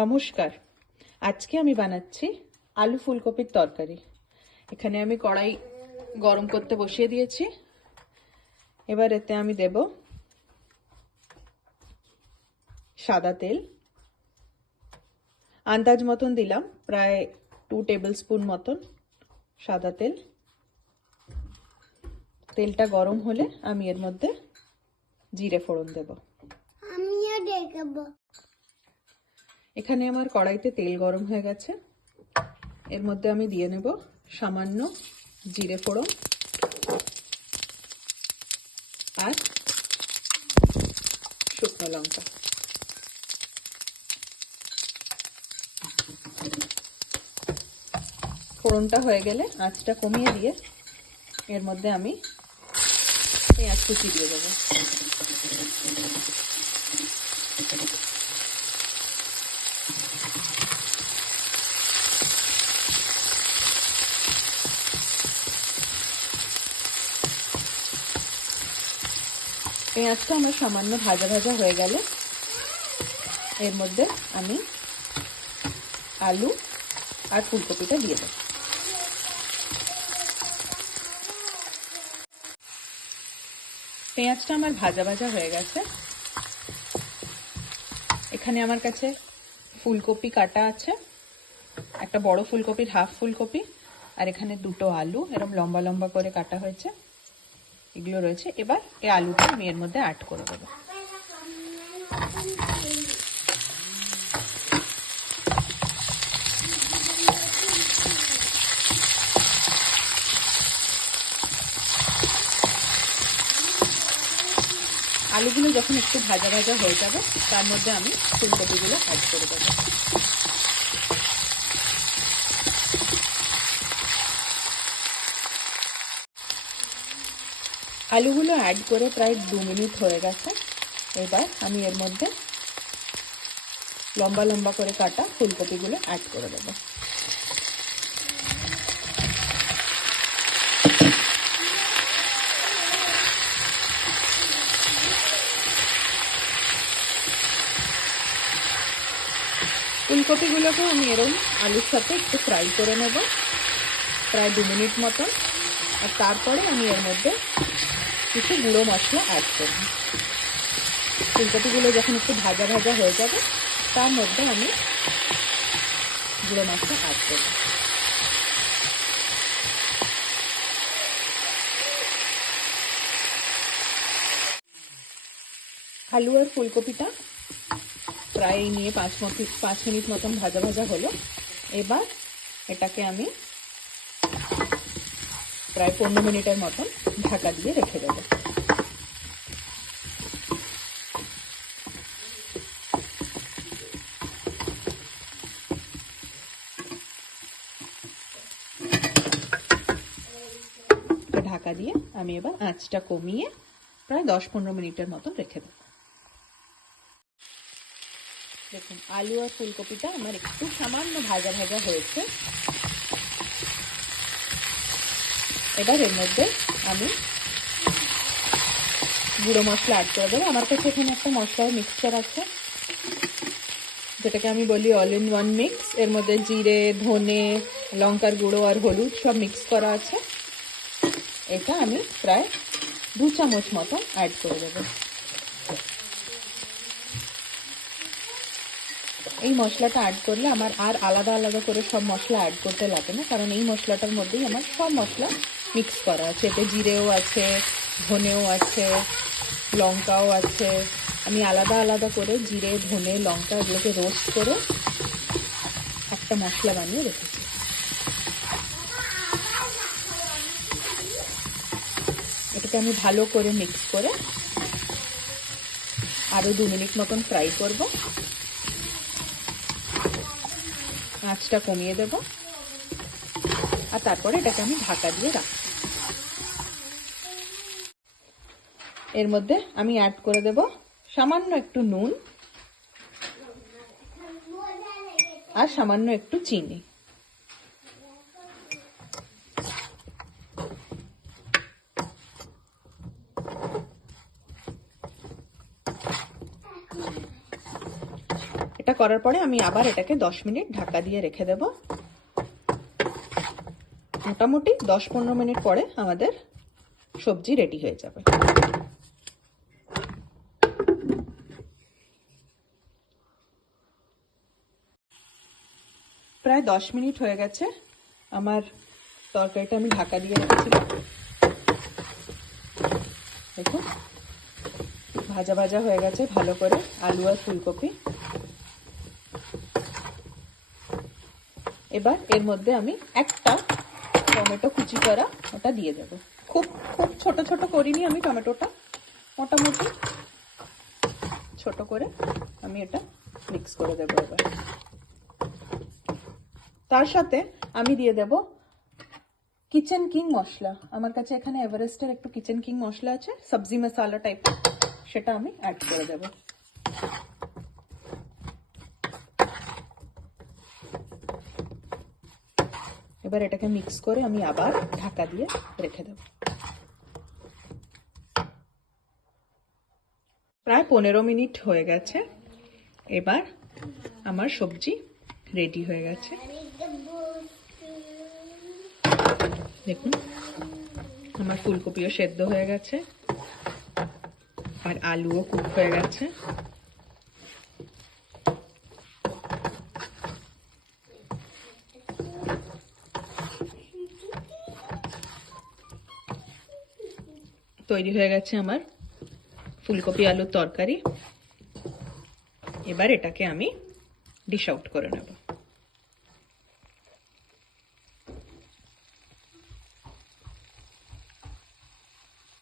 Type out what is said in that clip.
নমস্কার। আজকে আমি বানাচ্ছি আলু ফুলকপির তরকারি। এখানে আমি কড়াই গরম করতে বসিয়ে দিয়েছি। এবার এতে আমি দেব সাদা তেল, আন্দাজ মতন দিলাম, প্রায় 2 টেবিল স্পুন মতন সাদা তেল। তেলটা গরম হলে আমি এর মধ্যে জিরে ফোড়ন দেব। আমিও দেখব। এখানে আমার কড়াইতে তেল গরম হয়ে গেছে। এর মধ্যে আমি দিয়ে নেব সামান্য জিরে ফোড়ন আর শুকনো লঙ্কা। ফোড়নটা হয়ে গেলে আঁচটা কমিয়ে দিয়ে এর মধ্যে আমি পেঁয়াজ কুচি দিয়ে দেবো। পেঁয়াজটা আমার সামান্য ভাজা ভাজা হয়ে গেলে এর মধ্যে আমি আলু আর ফুলকপিটা দিয়ে দেব। পেঁয়াজটা আমার ভাজা ভাজা হয়ে গেছে। এখানে আমার কাছে ফুলকপি কাটা আছে, একটা বড় ফুলকপির হাফ ফুলকপি, আর এখানে দুটো আলু এরকম লম্বা লম্বা করে কাটা হয়েছে, এগুলো রয়েছে। এবার এই আলুটা আমি এর মধ্যে অ্যাড করে দেবো। আলুগুলো যখন একটু ভাজা ভাজা হয়ে যাবে তার মধ্যে আমি ফুলকপিগুলো অ্যাড করে দেবো। আলুগুলো অ্যাড করে প্রায় 2 মিনিট হয়ে গেছে। এবার আমি এর মধ্যে লম্বা লম্বা করে কাটা ফুলকপিগুলো অ্যাড করে দেবো। ফুলকপিগুলোকে আমি এরকম আলুর সাথে একটু ফ্রাই করে নেব প্রায় 2 মিনিট মতন। আর তারপরে আমি এর মধ্যে কিছু গুঁড়ো মশলা অ্যাড করব। ফুলকপিগুলো যখন একটু ভাজা ভাজা হয়ে যাবে তার মধ্যে আমি গুঁড়ো মশলা অ্যাড করব। আলু আর ফুলকপিটা প্রায় নিয়ে 5 মিনিট মতন ভাজা ভাজা হলো। এবার এটাকে আমি প্রায় 15 মিনিটের মতন ঢাকা দিয়ে রেখে দেবো। ঢাকা দিয়ে আমি এবার আঁচটা কমিয়ে প্রায় 10-15 মিনিটের মতন রেখে দেবো। দেখুন আলু আর ফুলকপিটা আমার একটু সামান্য ভাজা ভাজা হয়েছে। এবার এর মধ্যে আমি গুঁড়ো মশলা অ্যাড করে দেবো। আমার কাছে এখানে একটা মশলার মিক্সচার আছে, যেটাকে আমি বলি অল ইন ওয়ান মিক্স। এর মধ্যে জিরে, ধনে, লঙ্কার গুঁড়ো আর হলুদ সব মিক্স করা আছে। এটা আমি প্রায় 2 চামচ মতো অ্যাড করে দেবো। এই মশলাটা অ্যাড করলে আমার আর আলাদা আলাদা করে সব মশলা অ্যাড করতে লাগে না, কারণ এই মশলাটার মধ্যেই আমার সব মশলা মিক্স করা আছে। এতে জিরেও আছে, ধনেও আছে, লঙ্কাও আছে। আমি আলাদা আলাদা করে জিরে, ধনে, লঙ্কা এগুলোকে রোস্ট করে একটা মশলা বানিয়ে রেখেছি। এটাকে আমি ভালো করে মিক্স করে আরো 2 মিনিট মতন ফ্রাই করব। আঁচটা কমিয়ে দেব আর তারপরে এটাকে আমি ঢাকা দিয়ে রাখবো। এর মধ্যে আমি অ্যাড করে দেব সামান্য একটু নুন আর সামান্য একটু চিনি। এটা করার পরে আমি আবার এটাকে 10 মিনিট ঢাকা দিয়ে রেখে দেব। মোটামুটি 10-15 মিনিট পরে আমাদের সবজি রেডি হয়ে যাবে। প্রায় 10 মিনিট হয়ে গেছে আমার তরকারিটা আমি ঢাকা দিয়ে রেখেছিলাম। দেখুন ভাজা ভাজা হয়ে গেছে ভালো করে আলু আর ফুলকপি। এবার এর মধ্যে আমি একটা টমেটো কুচি করা ওটা দিয়ে দেব। খুব খুব ছোট ছোট করিনি আমি টমেটোটা, মোটামুটি ছোট করে আমি এটা মিক্স করে দেবো। এবার তার সাথে আমি দিয়ে দেব কিচেন কিং মশলা। আমার কাছে এখানে এভারেস্টের একটু কিচেন কিং মশলা আছে, সবজি মশলা টাইপের, সেটা আমি অ্যাড করে দেব। এবার এটাকে মিক্স করে আমি আবার ঢাকা দিয়ে রেখে দেব। প্রায় 15 মিনিট হয়ে গেছে। এবার আমার সবজি রেডি হয়ে গেছে। দেখুন আমার ফুলকপিও সেদ্ধ হয়ে গেছে আর আলুও কুক হয়ে গেছে। তৈরি হয়ে গেছে আমার ফুলকপি আলুর তরকারি। এবার এটাকে আমি ডিশ আউট করে নেব।